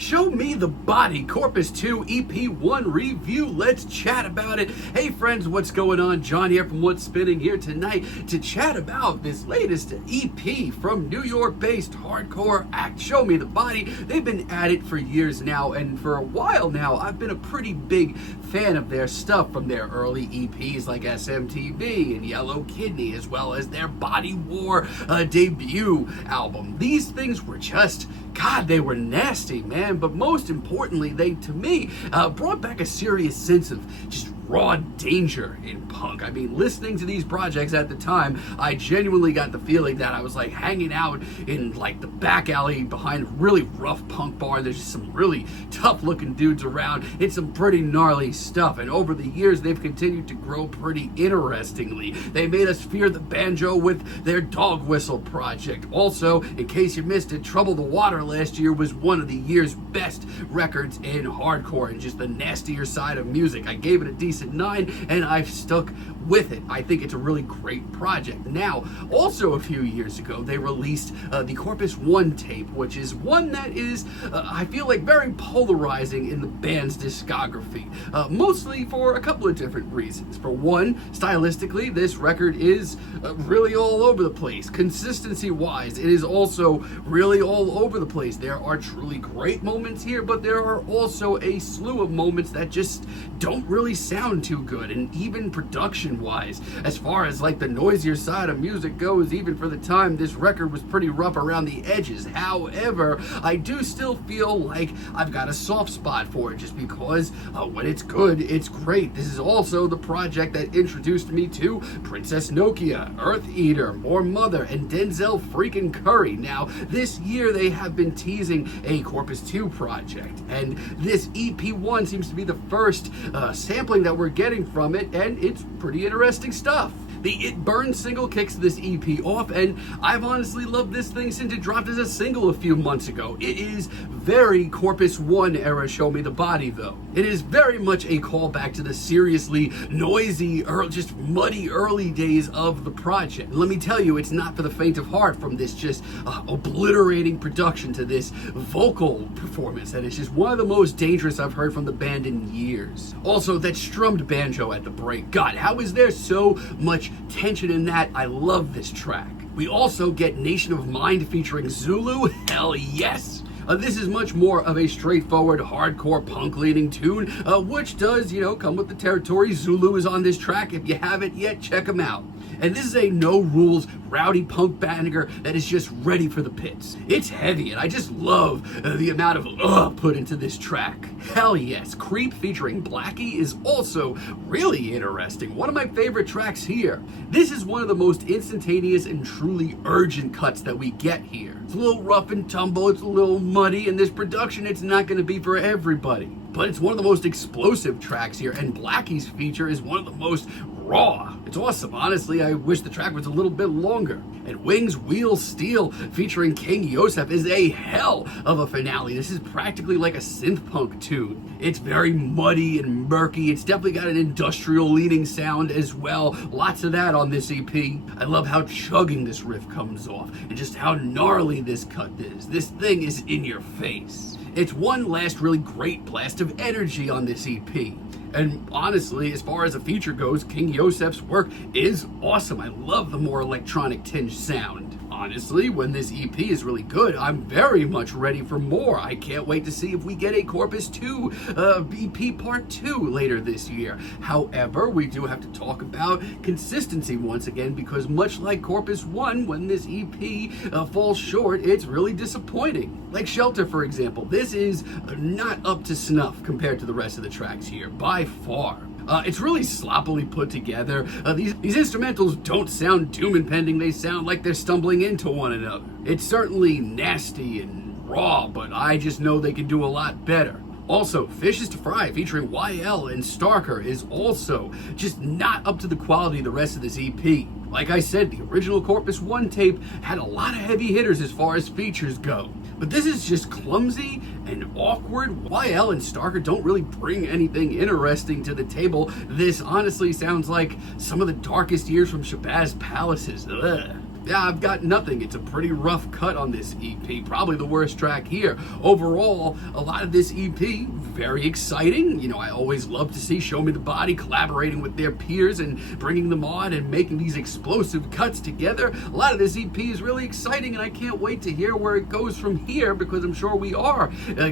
Show Me the Body, Corpus II EP1 review. Let's chat about it. Hey friends, what's going on? John here from What's Spinning here tonight to chat about this latest EP from New York-based hardcore act, Show Me the Body. They've been at it for years now, and for a while now, I've been a pretty big fan of their stuff, from their early EPs like SMTB and Yellow Kidney, as well as their Body War debut album. These things were just, God, they were nasty, man. But most importantly, they, to me, brought back a serious sense of just raw danger in punk. I mean, listening to these projects at the time, I genuinely got the feeling that I was like hanging out in like the back alley behind a really rough punk bar. There's just some really tough looking dudes around. It's some pretty gnarly stuff, and over the years they've continued to grow pretty interestingly. They made us fear the banjo with their Dog Whistle project. Also, in case you missed it, Trouble the Water last year was one of the year's best records in hardcore and just the nastier side of music. I gave it a decent 9, and I've stuck with it. I think it's a really great project. Now, also a few years ago, they released the Corpus I tape, which is one that is, I feel like, very polarizing in the band's discography, mostly for a couple of different reasons. For one, stylistically, this record is really all over the place. Consistency-wise, it is also really all over the place. There are truly great moments here, but there are also a slew of moments that just don't really sound too good. And even production-wise, as far as like the noisier side of music goes, even for the time, this record was pretty rough around the edges. However, I do still feel like I've got a soft spot for it, just because when it's good, it's great. This is also the project that introduced me to Princess Nokia, Earth Eater, More Mother, and Denzel freaking Curry. Now, this year they have been teasing a Corpus II project, and this EP1 seems to be the first sampling that we're getting from it, and it's pretty interesting stuff. The It Burns single kicks this EP off, and I've honestly loved this thing since it dropped as a single a few months ago. It is very Corpus I era Show Me the Body, though. It is very much a callback to the seriously noisy, just muddy early days of the project. Let me tell you, it's not for the faint of heart, from this just obliterating production to this vocal performance that is just one of the most dangerous I've heard from the band in years. Also, that strummed banjo at the break. God, how is there so much tension in that? I love this track. We also get Nation of Mind featuring Zulu. Hell yes! This is much more of a straightforward hardcore punk leaning tune, which does, come with the territory. Zulu is on this track. If you haven't yet, check him out. And this is a no-rules, rowdy punk banger that is just ready for the pits. It's heavy, and I just love the amount of put into this track. Hell yes, Creep featuring Blackie is also really interesting. One of my favorite tracks here. This is one of the most instantaneous and truly urgent cuts that we get here. It's a little rough and tumble, it's a little muddy, and this production, it's not going to be for everybody. But it's one of the most explosive tracks here, and Blackie's feature is one of the most raw. It's awesome. Honestly, I wish the track was a little bit longer. And Wings Wheel Steel featuring King Yosef is a hell of a finale. This is practically like a synth punk tune. It's very muddy and murky. It's definitely got an industrial leaning sound as well. Lots of that on this EP. I love how chugging this riff comes off, and just how gnarly this cut is. This thing is in your face. It's one last really great blast of energy on this EP. And honestly, as far as a feature goes, King Yosef's work is awesome. I love the more electronic tinged sound. Honestly, when this EP is really good, I'm very much ready for more. I can't wait to see if we get a Corpus II EP Part 2 later this year. However, we do have to talk about consistency once again, because much like Corpus I, when this EP falls short, it's really disappointing. Like Shelter, for example. This is not up to snuff compared to the rest of the tracks here, by far. It's really sloppily put together. These instrumentals don't sound doom impending. They sound like they're stumbling into one another. It's certainly nasty and raw, but I just know they can do a lot better. Also, Fishes to Fry featuring YL and Starker is also just not up to the quality of the rest of this EP. Like I said, the original Corpus I tape had a lot of heavy hitters as far as features go. But this is just clumsy and awkward. YL and Starker don't really bring anything interesting to the table. This honestly sounds like some of the darkest years from Shabazz Palaces. Ugh. Yeah, I've got nothing. It's a pretty rough cut on this EP. Probably the worst track here. Overall, a lot of this EP, very exciting. You know, I always love to see Show Me the Body collaborating with their peers and bringing them on and making these explosive cuts together. A lot of this EP is really exciting, and I can't wait to hear where it goes from here, because I'm sure we are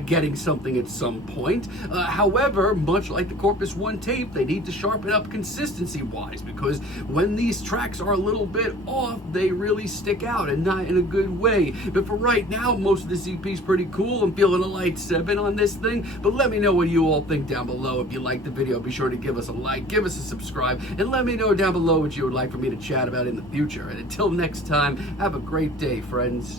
getting something at some point. However, much like the Corpus I tape, they need to sharpen up consistency-wise, because when these tracks are a little bit off, they really stick out, and not in a good way. But for right now, most of this EP is pretty cool. I'm feeling a light 7 on this thing, but let me know what you all think down below. If you liked the video, be sure to give us a like, give us a subscribe, and let me know down below what you would like for me to chat about in the future. And until next time, have a great day, friends.